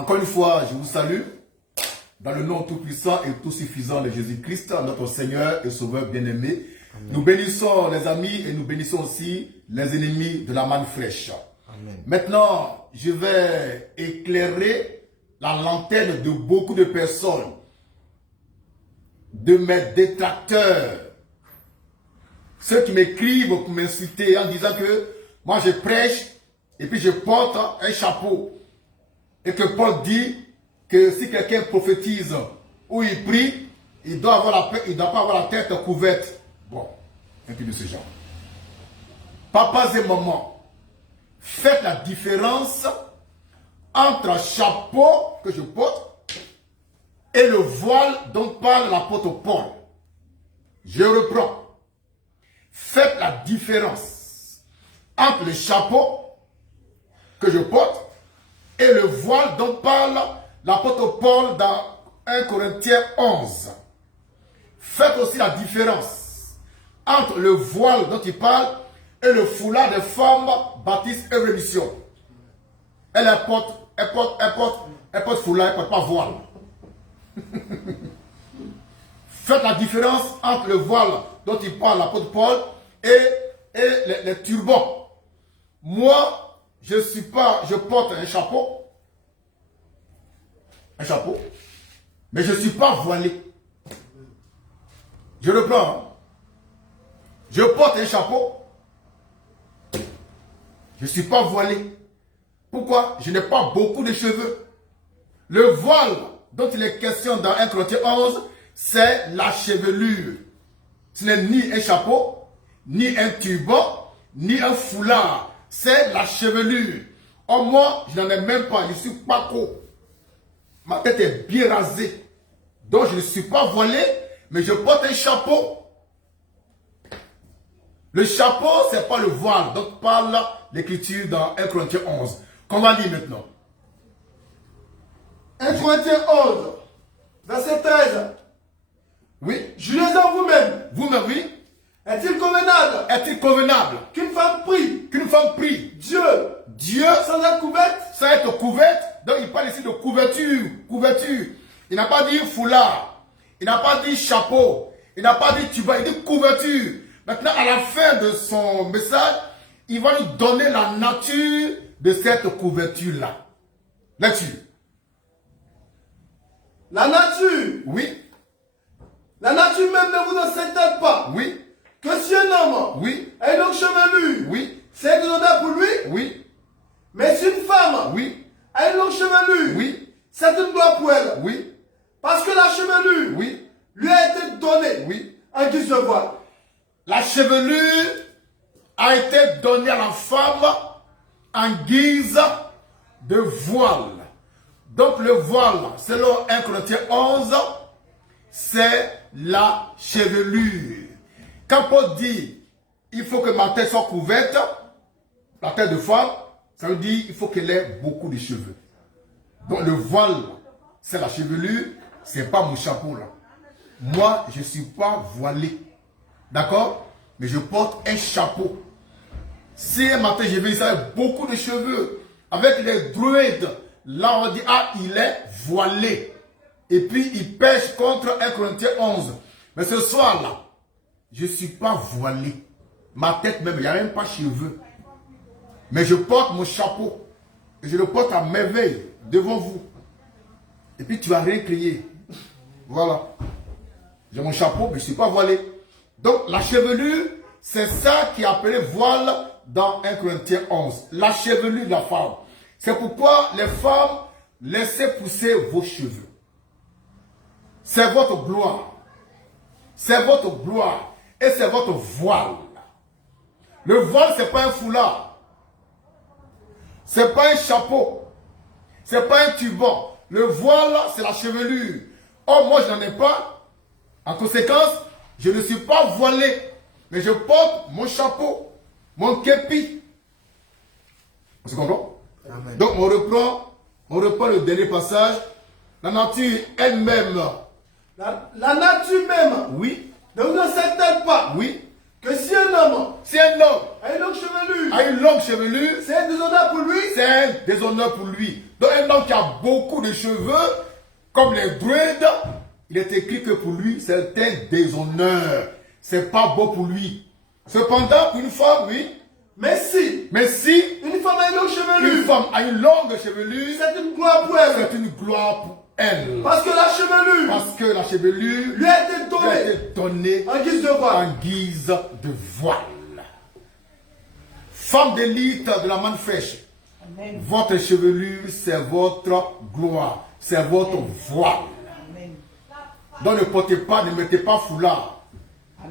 Encore une fois, je vous salue dans le nom tout-puissant et tout-suffisant de Jésus-Christ, notre Seigneur et Sauveur bien-aimé. Nous bénissons les amis et nous bénissons aussi les ennemis de la manne fraîche. Amen. Maintenant, je vais éclairer la lanterne de beaucoup de personnes, de mes détracteurs, ceux qui m'écrivent pour m'insulter en disant que moi je prêche et puis je porte un chapeau. Et que Paul dit que si quelqu'un prophétise ou il prie, il ne doit pas avoir la tête couverte. Bon, un peu de ce genre. Papas et mamans, faites la différence entre un chapeau que je porte et le voile dont parle l'apôtre Paul. Je reprends. Faites la différence entre le chapeau que je porte et le voile dont parle l'apôtre Paul dans 1 Corinthiens 11. Faites aussi la différence entre le voile dont il parle et le foulard des femmes baptistes et rémission. Elle porte foulard, elle porte pas voile. Faites la différence entre le voile dont il parle l'apôtre Paul et les turbans. Moi, je porte un chapeau, mais je ne suis pas voilé. Je reprends. Hein? Je porte un chapeau, je ne suis pas voilé. Pourquoi? Je n'ai pas beaucoup de cheveux. Le voile dont il est question dans 1 Corinthiens 11, c'est la chevelure. Ce n'est ni un chapeau, ni un turban, ni un foulard. C'est la chevelure. Or moi, je n'en ai même pas. Je suis pas court. Ma tête est bien rasée. Donc je ne suis pas voilé, mais je porte un chapeau. Le chapeau, ce n'est pas le voile. Donc parle l'écriture dans 1 Corinthiens 11. Qu'on va lire maintenant. 1 Corinthiens 11, verset 13. Oui. Jugez en vous-même. Vous-même, oui. Est-il convenable? Est-il convenable Qu'une femme prie? Qu'une femme prie? Dieu sans être couverte? Sans être couverte. Donc il parle ici de couverture. Couverture. Il n'a pas dit foulard. Il n'a pas dit chapeau. Il n'a pas dit tuba. Il dit couverture. Maintenant, à la fin de son message, il va nous donner la nature de cette couverture-là. Nature. La nature. Oui. La nature même ne vous enseigne pas. Oui. Que si un homme oui. a une longue chevelure, oui. c'est exonérable pour lui. Oui. Mais si une femme oui. a une longue chevelure, oui. c'est une gloire pour elle. Oui. Parce que la chevelure oui. lui a été donnée oui. en guise de voile. La chevelure a été donnée à la femme en guise de voile. Donc le voile, selon 1 Corinthiens 11, c'est la chevelure. Quand Paul dit, il faut que ma tête soit couverte, la tête de femme, ça veut dire il faut qu'elle ait beaucoup de cheveux. Donc le voile, c'est la chevelure, c'est pas mon chapeau là. Moi, je ne suis pas voilé. D'accord? Mais je porte un chapeau. Si un matin je vais ici avec beaucoup de cheveux, avec les druides, là on dit, ah, il est voilé. Et puis il pêche contre 1 Corinthiens 11. Mais ce soir-là, je ne suis pas voilé. Ma tête même, il n'y a même pas de cheveux. Mais je porte mon chapeau. Et je le porte à merveille devant vous. Et puis tu vas rien crier. Voilà. J'ai mon chapeau, mais je ne suis pas voilé. Donc la chevelure, c'est ça qui est appelé voile dans 1 Corinthiens 11. La chevelure de la femme. C'est pourquoi les femmes, laissez pousser vos cheveux. C'est votre gloire. C'est votre gloire. Et c'est votre voile. Le voile, ce n'est pas un foulard. Ce n'est pas un chapeau. Ce n'est pas un turban. Le voile, c'est la chevelure. Or, moi, je n'en ai pas. En conséquence, je ne suis pas voilé. Mais je porte mon chapeau, mon képi. On se comprend? Amen. Donc, on reprend le dernier passage. La nature elle-même. La nature même. Oui. Ne vous enseigne pas. Oui. que si un homme Si un homme a une longue chevelure, a une longue chevelure, c'est un déshonneur pour lui. c'est un déshonneur pour lui. Donc un homme qui a beaucoup de cheveux, comme les druides, il est écrit que pour lui, c'est un déshonneur. C'est pas beau pour lui. Cependant, pour une femme, oui. Mais si Mais si une femme a une longue une chevelure, femme a une longue chevelure, c'est une gloire pour elle. c'est une gloire pour elle. Parce que la chevelure Parce que la chevelure lui a été lui a donnée été donnée en guise de voile. en guise de voile. Femme d'élite de la manne fraîche, Amen. votre chevelure, c'est votre gloire, c'est votre voile. Amen. Donc ne portez pas, ne mettez pas foulard.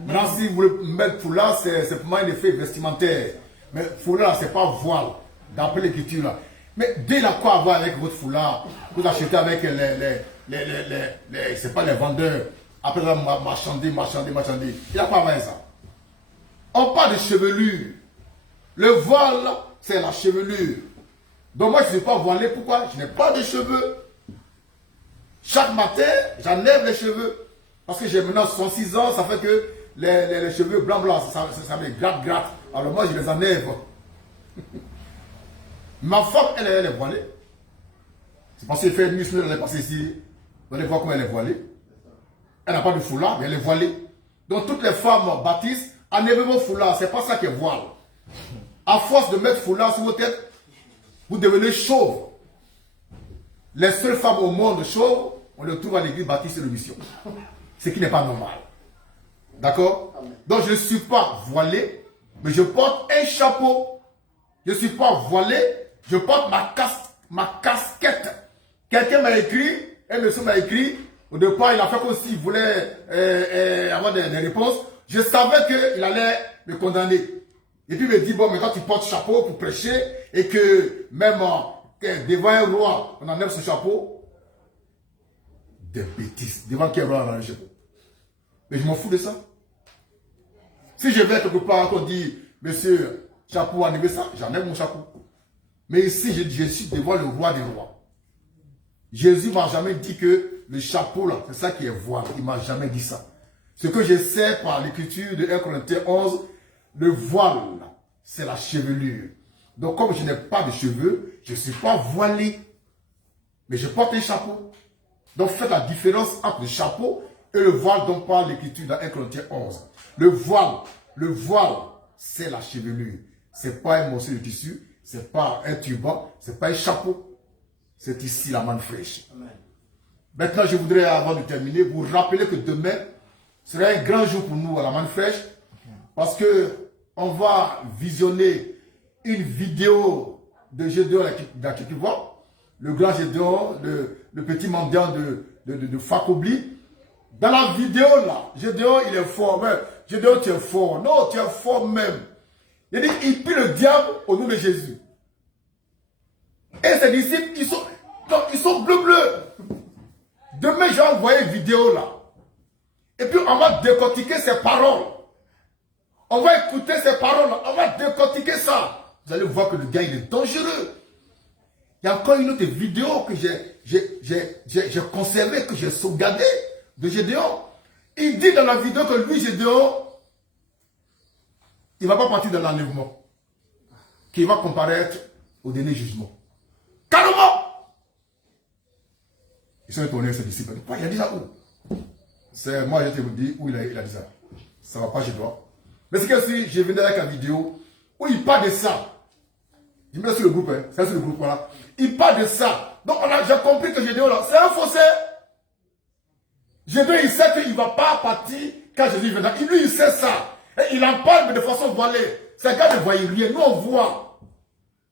Maintenant, si vous voulez mettre foulard, c'est pour moi un effet vestimentaire. Mais foulard, c'est pas voile, d'après l'écriture là. Mais dès la quoi avoir avec votre foulard, vous achetez avec c'est pas les vendeurs. Après ça, marchander. Il n'y a pas avec ça. On parle de chevelure. Le voile, c'est la chevelure. Donc moi, je ne suis pas voilé. Pourquoi? Je n'ai pas de cheveux. Chaque matin, j'enlève les cheveux. Parce que j'ai maintenant 66 ans, ça fait que les cheveux blancs, ça me gratte. Alors moi, je les enlève. Ma femme, elle est voilée. C'est parce qu'elle fait une semaine, elle est passée ici. Vous allez voir comment elle est voilée. Elle n'a pas de foulard, mais elle est voilée. Donc toutes les femmes baptistes, enlevez vos foulards. C'est pas ça qui est voile. À force de mettre foulard sur vos têtes, vous devenez chauve. Les seules femmes au monde chauves, on les trouve à l'église baptiste de mission. Ce qui n'est pas normal. D'accord? Donc je ne suis pas voilé, mais je porte un chapeau. Je ne suis pas voilé, je porte ma casquette. Quelqu'un m'a écrit, un monsieur m'a écrit, au départ il a fait comme s'il voulait avoir des réponses. Je savais qu'il allait me condamner. Et puis il me dit, bon, mais quand tu portes chapeau pour prêcher, et que même devant un roi, on enlève ce chapeau, des bêtises. Devant quel roi on enlève le chapeau? Mais je m'en fous de ça. Si je vais quelque part, on dit, monsieur, chapeau, enlevez ça, j'enlève mon chapeau. Mais ici, je suis devant le roi des rois. Jésus ne m'a jamais dit que le chapeau, là, c'est ça qui est voile. Il ne m'a jamais dit ça. Ce que je sais par l'écriture de 1 Corinthiens 11, le voile, c'est la chevelure. Donc, comme je n'ai pas de cheveux, je ne suis pas voilé. Mais je porte un chapeau. Donc, faites la différence entre le chapeau et le voile dont parle l'écriture dans 1 Corinthiens 11. Le voile, c'est la chevelure. Ce n'est pas un morceau de tissu, ce n'est pas un turban, ce n'est pas un chapeau. C'est ici la manne fraîche. Amen. Maintenant, je voudrais, avant de terminer, vous rappeler que demain sera un grand jour pour nous à la manne fraîche. Parce que on va visionner une vidéo de Gédéon d'Akikivwa, le grand Gédéon, le petit mendiant de Fakobli. Dans la vidéo là, Gédéon il est fort. Mais Gédéon tu es fort. Non, tu es fort même. Il dit, il prie le diable au nom de Jésus. Et ses disciples, ils sont bleus. Demain, j'ai envoyé une vidéo là. Et puis, on va décortiquer ses paroles. On va écouter ses paroles. On va décortiquer ça. Vous allez voir que le gars, il est dangereux. Il y a encore une autre vidéo que j'ai conservée, que j'ai sauvegardée de Gédéon. Il dit dans la vidéo que lui, Gédéon, il ne va pas partir dans l'enlèvement. Qu'il va comparaître au dernier jugement. Carrément! Ils sont étonnés, ces disciples. Il a dit ça où? C'est moi, je te dis où il a dit ça. Ça ne va pas chez toi. Mais c'est que si je venais avec la vidéo où il parle de ça. Je me mets sur le groupe, hein. C'est sur le groupe, voilà. Il parle de ça. Donc j'ai compris que Gédéon là, c'est un faussaire. Gédéon, il sait qu'il ne va pas partir quand Jésus viendra. Lui, il sait ça. Et il en parle, mais de façon voilée. C'est un gars ne voyait rien. Nous, on voit.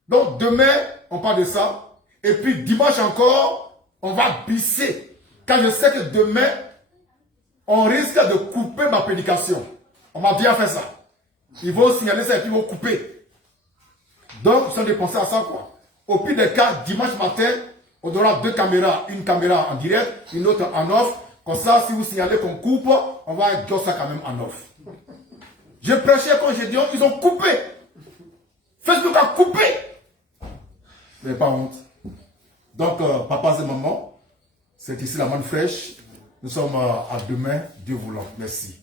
Donc demain, on parle de ça. Et puis dimanche encore, on va bisser. Quand je sais que demain, on risque de couper ma prédication. On m'a bien fait ça. Ils vont signaler ça et puis ils vont couper. Donc, ils sont dépensés à ça, quoi. Au pire des cas, dimanche matin, on aura deux caméras. Une caméra en direct, une autre en off. Comme ça, si vous signalez qu'on coupe, on va dire ça quand même en off. Je prêchais quand j'ai dit, ils ont coupé. Facebook a coupé. Vous n'avez pas honte. Donc, papas et maman, c'est ici la manne fraîche. Nous sommes à demain, Dieu voulant. Merci.